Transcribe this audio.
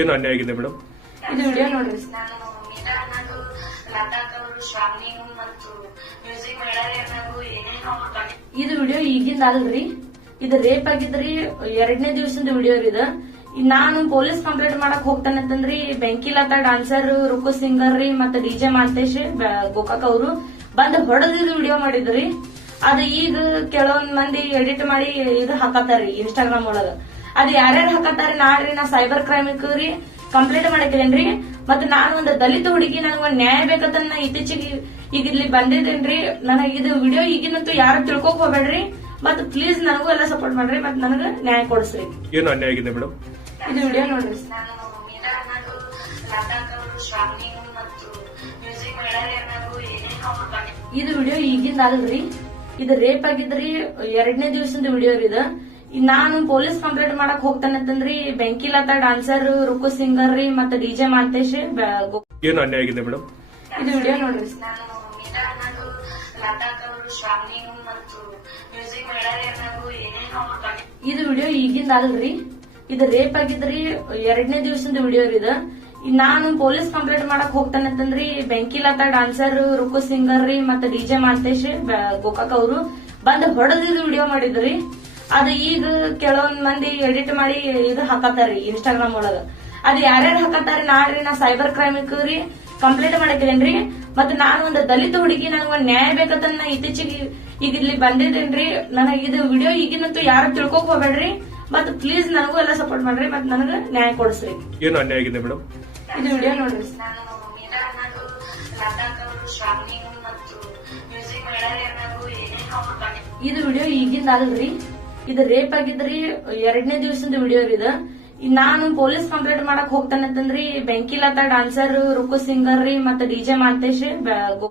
ಏನು ಅನ್ಯಾಯ ಆಗಿದೆ ಮೇಡಮ್? ಇದು ವಿಡಿಯೋ ನೋಡ್ರಿ. ನಾನು ಮೀರಾ ಅನ್ನೋದು ಲತಾಕ್ ಅವರು ಶ್ರಾವಣಿ ಮತ್ತು ಮ್ಯೂಸಿಕ್ ಮೇಳರಿ ಅನ್ನೋದು ಏನೇನೋ ಇದು ವಿಡಿಯೋ ಈಗಿಂದ ಅಲ್ರಿ, ಇದು ರೇಪ್ ಆಗಿದ್ರಿ 2ನೇ ದಿವಸದ ವಿಡಿಯೋ ಇದು. ನಾನು ಪೊಲೀಸ್ ಕಂಪ್ಲೇಂಟ್ ಮಾಡಕ್ ಹೋಗ್ತಾನೆ ಅಂತಂದ್ರಿ ಬೆಂಕಿ ಲತಾ ಡಾನ್ಸರ್, ರುಕು ಸಿಂಗರ್ ರೀ ಮತ್ತೆ ಡಿಜೆ ಮಾಂತೇಶ್ ಗೋಕಾಕ್ ಅವರು ಬಂದ್ ಹೊಡೆದಿದ್ದು ವಿಡಿಯೋ ಮಾಡಿದ್ರಿ. ಅದ ಈಗ ಕೆಲವೊಂದ್ ಮಂದಿ ಎಡಿಟ್ ಮಾಡಿ ಇದು ಹಾಕತಾರಿ ಇನ್ಸ್ಟಾಗ್ರಾಮ್ ಒಳಗ. ಅದ್ ಯಾರ್ಯಾರು ಹಾಕತಾರ ನಾಡ್ರಿ ನಾ ಸೈಬರ್ ಕ್ರೈಮ್ ರೀ ಕಂಪ್ಲೇಂಟ್ ಮಾಡಕ್ಕಿದೇನ್ರಿ. ಮತ್ ನಾನು ಒಂದು ದಲಿತ ಹುಡುಗಿ ನನಗೊಂದ್ ನ್ಯಾಯ ಬೇಕಂತ ನಾ ಇತ್ತೀಚೆಗೆ ಈಗ ಇಲ್ಲಿ ಬಂದಿದ್ದೇನ್ರಿ. ನನಗ ಇದು ವಿಡಿಯೋ ಈಗಿನಂತೂ ಯಾರು ತಿಳ್ಕೊಕ್ ಹೋಗ್ಬೇಡ್ರಿ. ಮತ್ ಪ್ಲೀಸ್ ನನಗೂ ಎಲ್ಲ ಸಪೋರ್ಟ್ ಮಾಡ್ರಿ, ಮತ್ ನನಗ ನ್ಯಾಯ ಕೊಡಿಸ್ರಿ. ಏನು ಅನ್ಯಾಯ ಆಗಿದೆ ಮೇಡಮ್? ಇದು ವಿಡಿಯೋ ನೋಡ್ರಿ. ನಾನು ಮೀರಾ ಅನ್ನೋದು ಲತಾಕ್ ಅವರು ಶ್ರಾವಣಿ ಮತ್ತು ಮ್ಯೂಸಿಕ್ ಮೇಳರಿ ಅನ್ನೋದು ಏನೇನೋ ಇದು ವಿಡಿಯೋ ಈಗಿಂದ ಅಲ್ರಿ, ಇದು ರೇಪ್ ಆಗಿದ್ರಿ 2ನೇ ದಿವಸದ ವಿಡಿಯೋ ಇದು. ನಾನು ಪೊಲೀಸ್ ಕಂಪ್ಲೇಂಟ್ ಮಾಡಕ್ ಹೋಗ್ತಾನೆ ಅಂತಂದ್ರಿ ಬೆಂಕಿ ಲತಾ ಡಾನ್ಸರ್, ರುಕು ಸಿಂಗರ್ ರೀ ಮತ್ತೆ ಡಿಜೆ ಮಾಂತೇಶ್ ಏನು ಅನ್ಯಾಯ ಆಗಿದೆ ಮೇಡಮ್? ಇದು ವಿಡಿಯೋ ನೋಡ್ರಿ. ನಾನು ಮೀರಾ ಅನ್ನೋದು ಲತಾಕ್ ಅವರು ಶ್ರಾವಣಿ ಮತ್ತು ಮ್ಯೂಸಿಕ್ ಮೇಳರಿ ಅನ್ನೋದು ಏನೇನೋ ಇದು ವಿಡಿಯೋ ಈಗಿಂದ ಅಲ್ರಿ, ಇದು ರೇಪ್ ಆಗಿದ್ರಿ 2ನೇ ದಿವಸದ ವಿಡಿಯೋ ಇದು. ನಾನು ಪೊಲೀಸ್ ಕಂಪ್ಲೇಂಟ್ ಮಾಡಕ್ ಹೋಗ್ತಾನೆ ಅಂತಂದ್ರಿ ಬೆಂಕಿ ಲತಾ ಡಾನ್ಸರ್, ರುಕು ಸಿಂಗರ್ ರೀ ಮತ್ತೆ ಡಿಜೆ ಮಾಂತೇಶ್ ಗೋಕಾಕ್ ಅವರು ಬಂದ್ ಹೊಡೆದಿದ್ದು ವಿಡಿಯೋ ಮಾಡಿದ್ರಿ. ಅದ ಈಗ ಕೆಲವೊಂದ್ ಮಂದಿ ಎಡಿಟ್ ಮಾಡಿ ಇದು ಹಾಕತಾರಿ ಇನ್ಸ್ಟಾಗ್ರಾಮ್ ಒಳಗ. ಅದ್ ಯಾರ್ಯಾರು ಹಾಕತಾರ ನಾಡ್ರಿ ನಾ ಸೈಬರ್ ಕ್ರೈಮ್ ರೀ ಕಂಪ್ಲೇಂಟ್ ಮಾಡಕ್ಕಿದೇನ್ರಿ. ಮತ್ ನಾನು ಒಂದು ದಲಿತ ಹುಡುಗಿ ನನಗೊಂದ್ ನ್ಯಾಯ ಬೇಕಂತ ನಾ ಇತ್ತೀಚೆಗೆ ಈಗ ಇಲ್ಲಿ ಬಂದಿದ್ದೇನ್ರಿ. ನನಗ ಇದು ವಿಡಿಯೋ ಈಗಿನಂತೂ ಯಾರು ತಿಳ್ಕೊಕ್ ಹೋಗ್ಬೇಡ್ರಿ. ಮತ್ ಪ್ಲೀಸ್ ನನಗೂ ಎಲ್ಲ ಸಪೋರ್ಟ್ ಮಾಡ್ರಿ, ಮತ್ ನನಗ ನ್ಯಾಯ ಕೊಡಿಸ್ರಿ. ಏನು ಅನ್ಯಾಯ ಆಗಿದೆ ಮೇಡಮ್? ಇದು ವಿಡಿಯೋ ನೋಡ್ರಿ. ನಾನು ಮೀರಾ ಅನ್ನೋದು ಲತಾಕ್ ಅವರು ಶ್ರಾವಣಿ ಮತ್ತು ಮ್ಯೂಸಿಕ್ ಮೇಳರಿ ಅನ್ನೋದು ಏನೇನೋ ಇದು ವಿಡಿಯೋ ಈಗಿಂದ ಅಲ್ರಿ, ಇದು ರೇಪ್ ಆಗಿದ್ರಿ 2ನೇ ದಿವಸದ ವಿಡಿಯೋ ಇದು. ನಾನು ಪೊಲೀಸ್ ಕಂಪ್ಲೇಂಟ್ ಮಾಡಕ್ ಹೋಗ್ತಾನೆ ಅಂತಂದ್ರಿ ಬೆಂಕಿ ಲತಾ ಡಾನ್ಸರ್, ರುಕು ಸಿಂಗರ್ ರೀ ಮತ್ತೆ ಡಿಜೆ ಮಾಂತೇಶ್